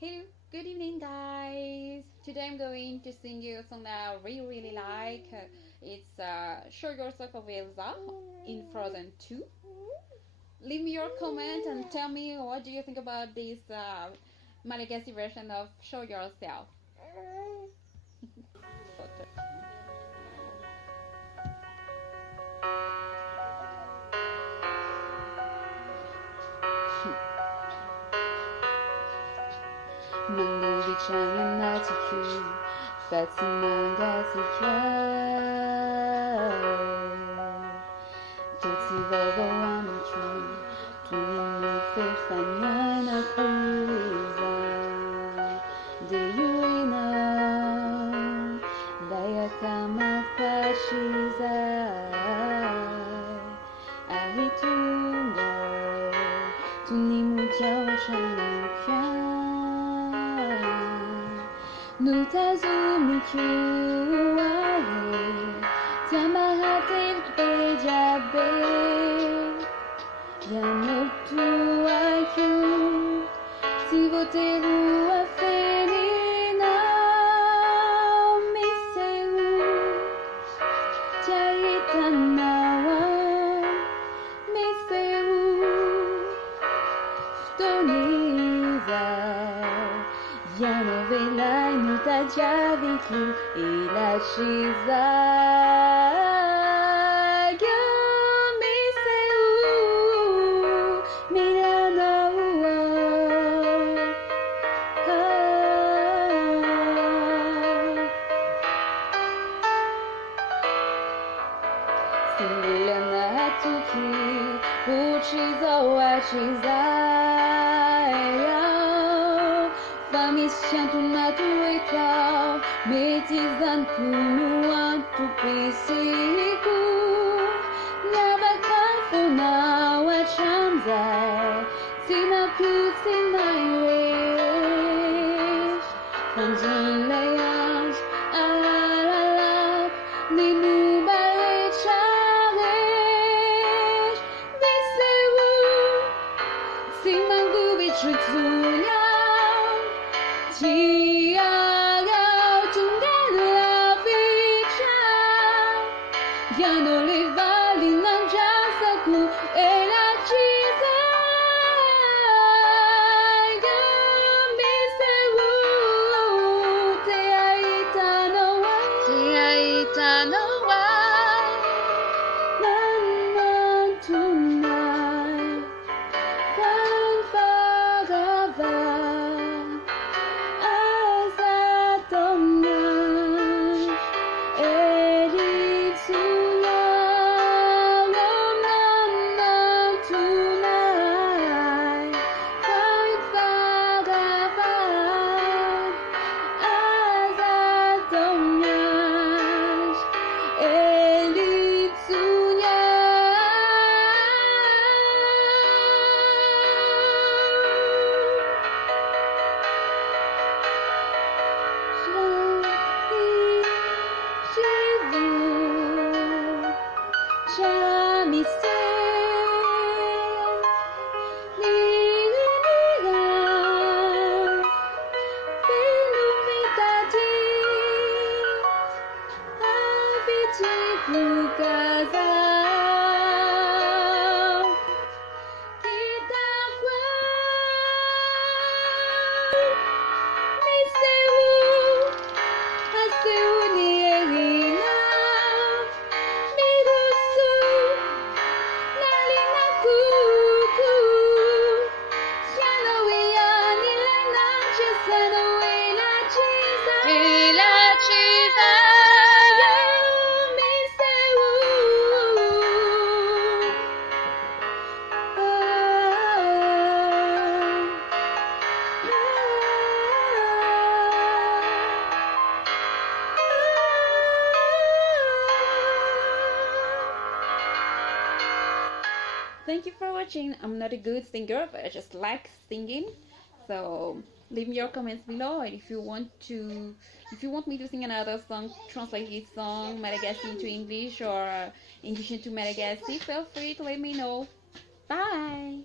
Hey, good evening, guys. Today I'm going to sing you a song that I really like. It's Show Yourself of Elsa in Frozen 2. Leave me your comment and tell me what do you think about this malagasy version of Show Yourself. Mangubichang natiku Fatimangasiya Tutsivovoamichu Tunimufefanyana kuiza Deyuina Dayakamakashiza Ahitunga Tunimutiawashanukya Nutazumikiwale Tiamahativ bejabe Yanotuaku Tivoteru afenina Misehoa Jaitanawa Misehoa Ftoniva Yanovela nutajaviku Ilashiza Misehoa Milanawa Singulana hatuki Uchiza wachizaya Famishantu natuekau Metizan kunuan tupisiku Nabakafuna wachamzai Sinaku sinairesh Fanjilayas alalap Ninu balecharesh Misehoa Simangu bichutsuya Tiagao tungela ficha Yano levali nanjasaku Ela chiza Misehoa Te aitanoa Nanan tonight One forever Thank you for watching. I'm not a good singer, but I just like singing. So leave me your comments below, and if you want me to sing another song, translate this song Malagasy into English or English into Malagasy, feel free to let me know. Bye.